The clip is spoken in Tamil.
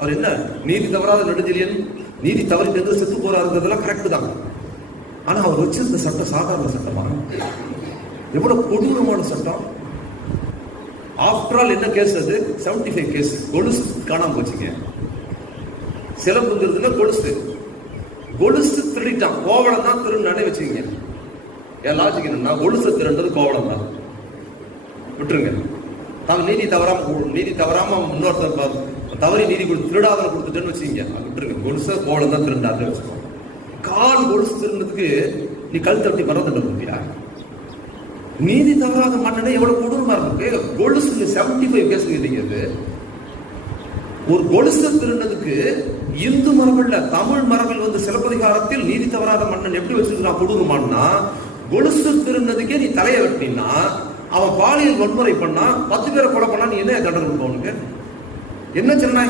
அவர் என்ன? நீதி தவறாத நெடுஞ்செழியன்? நீதி தவறிட்டு செத்து போறாருங்கிறதெல்லாம் கரெக்ட் தான். ஆனா அவர் வச்சிருந்த சட்டம் சாதாரண சட்டமா? எவ்வளவு கொடூரமான சட்டம்? ஆஃப்டர் ஆல் என்ன கேஸ் அது? செவன்டி ஃபைவ் கேஸ் கொலுசு காணாம போச்சுங்க. சிலம்புங்கிறதுல கொலுசு. கொலுசு திருடிட்டான். கோவலம் தான் திருநானே வச்சுக்கீங்க. என் லாஜிக் என்னன்னா கொலுசு திருண்டது கோவலம் தான். விட்டுருங்க. தான் நீதி தவறாம நீதி தவறாம இன்னொருத்தர் தவறி நீதி கொடுத்து திருடாதன கொடுத்துட்டேன்னு வச்சுக்கீங்க. விட்டுருங்க. கொலுச கோலம் தான் திருண்டாரு வச்சுக்கோ கால் கொலுசு திருந்ததுக்கு நீ கல் தட்டி மரம் கொடுப்பியா நீதி தவறாத மன்னனே எவ்வளவு கொடூரமா இருக்கு கொலுசு செவன்டி ஃபைவ் பேசுகிறீங்க இருக்கிறது ஒரு கொலுசு திருநதுக்கு இந்து மரபில் தமிழ் மரபில் வந்து சிலப்பதிகாரத்தில் நீதி தவறாத மன்னன் எப்படி வச்சிருக்கான் கொடூரமானா கொலுசு திருநதுக்கே நீ தலையை வெட்டினா அவன் பாலியல் வன்முறை பண்ணா பத்து பேரை கொலை பண்ணா நீ என்ன தண்டனை கொடுப்ப என்ன சொன்னா